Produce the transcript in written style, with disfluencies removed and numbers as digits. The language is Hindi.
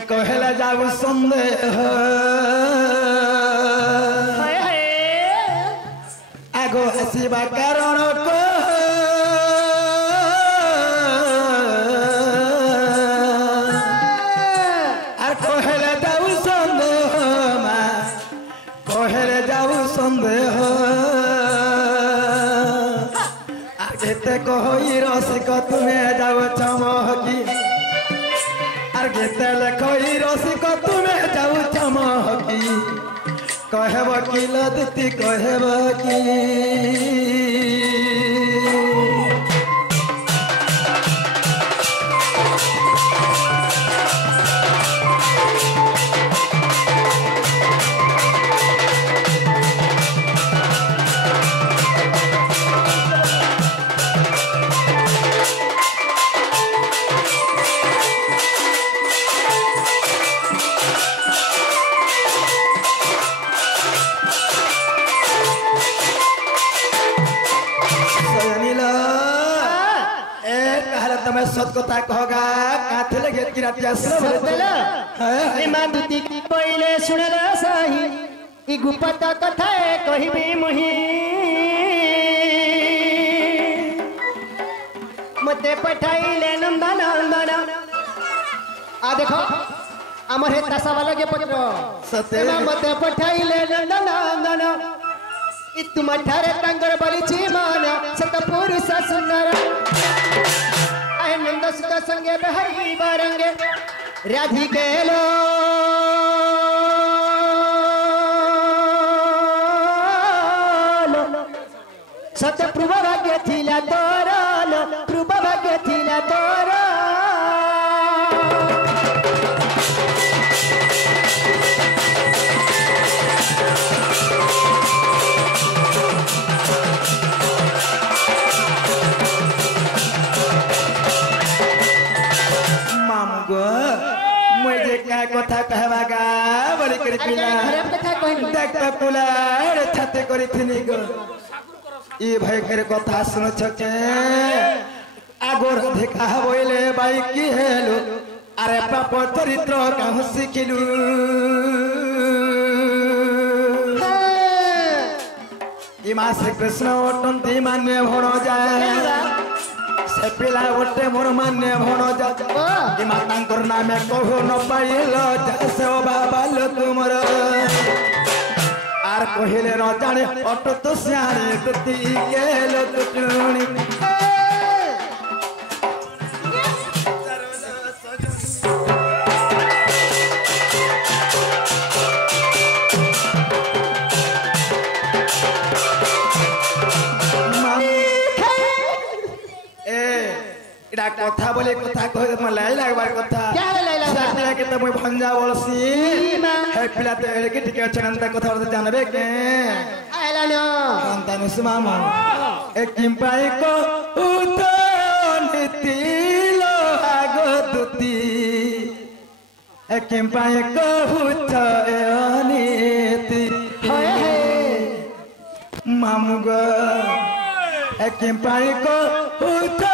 कहला जाऊ संदेह आगो हसीबा कारण को आर कहला जाऊ संदेह कहले जाऊ संदेह आगे कही रसिक तुम्हें जाऊ चमकी गेतले कही रसिक तुम्हें जाऊ चमकी कहब कि लदती कहब कि सत कथा कहगा काथे लगे कि रात आसला ए मादुती पहिले सुनल सही ई गुप्त कथा कहिबी मुही मते पठाइले नंदन नंदन आ देखो हमर हे तसा वाला के पकड़ो सते मते पठाइले नंदन नंदन ई तुम ठारे तंगर बलि छी मान सत पुरुष सुंदर नंद सुत संगे बहरी बारंगे राधिके लो सत्य प्रभु भाग्य थिला तोरा प्रभु भाग्य थिला तोरा कथा कहवागा बड़ी करी पिला देख तो कुलार छते करी थिनी गो ई भाई करे कथा सुन छके आगोर देखा बोले बाई की हेलो अरे पाप चरित्र कहूं सिखिलु ई मां श्री कृष्ण ओटंती मान्य भण जाए से पिला गोटे मोर मान्य भण जा मातांकर नामे कहू न पाइल से बाबा लो तुमर आर कहले न जाने अट तो सियाणी तुती के लो तुटुणी इडा कथा बोले कथा कह म लाई लागबार कथा क्या लाई लागबार साथी के त म भंजा बोलसी हे पिला त एके ठीक अछि नंत कथा बोलते जानबे के आइला न संतान सुमामा एक किंपाई को उतो नीतिलो आगोदुती एक किंपाई को उतो अनीति होय हे मामुगो एक किंपाई को उतो